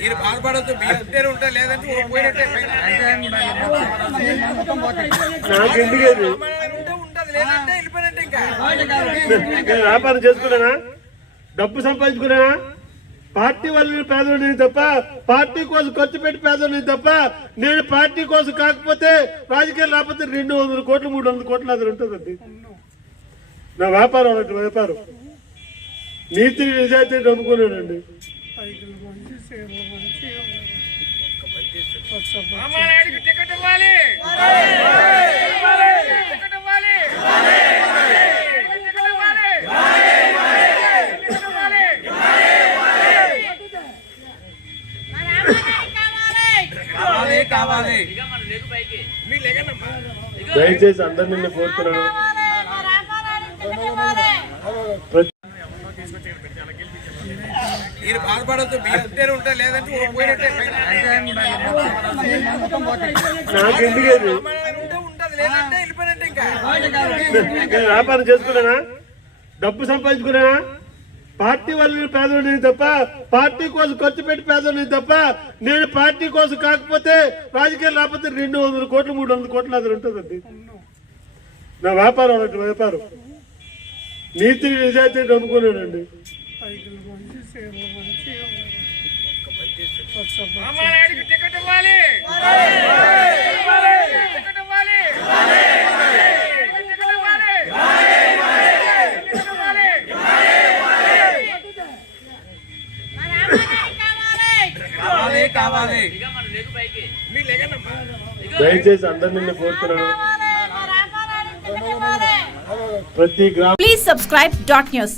మీరు బాధపడద్దు, మీ ఉంటేనే ఉంటా, లేదంటే పోయినట్టే ఉంటది, లేదంటే వెళ్ళిపోయినట్టే. ఇంకా వ్యాపారం చేసుకున్నానా, డబ్బు సంపాదించుకున్నానా, పార్టీ వల్ల పేదవాడిని తప్ప, పార్టీ కోసం ఖర్చు పెట్టి పేదవాడిని తప్ప, నేను పార్టీ కోసం కాకపోతే రాజకీయాలు రాకపోతే 200 కోట్లు 300 కోట్లు అది ఉంటుందండి. నా వ్యాపారం అలాంటి వ్యాపారం, నీతి నిజాయితీ నమ్ముకున్నానండి. టికెట్ ఇవ్వాలి. దయచేసి అందరినీ నేను కోరుతున్నాను. మీరు బాధపడద్దు, మీ ఉంటేనే ఉంటా, లేదంటే పోయినట్టే ఉంటది, లేదంటే వెళ్ళిపోయినట్టే. ఇంకా వ్యాపారం చేసుకున్నానా, డబ్బు సంపాదించుకున్నానా, పార్టీ వల్ల పేదవాడిని తప్ప, పార్టీ కోసం ఖర్చు పెట్టి పేదవాడిని తప్ప, నేను పార్టీ కోసం కాకపోతే రాజకీయాలు రాకపోతే 200 కోట్లు 300 కోట్లు అది ఉంటుందండి. నా వ్యాపారం అలాంటి వ్యాపారం, నీతి నిజాయితీ నమ్ముకున్నానండి. టికెట్ ఇవ్వాలి. దయచేసి అందరినీ నేను కోరుతున్నాను. ప్రతి గ్రామం ప్లీజ్ సబ్స్క్రైబ్ .న్యూస్.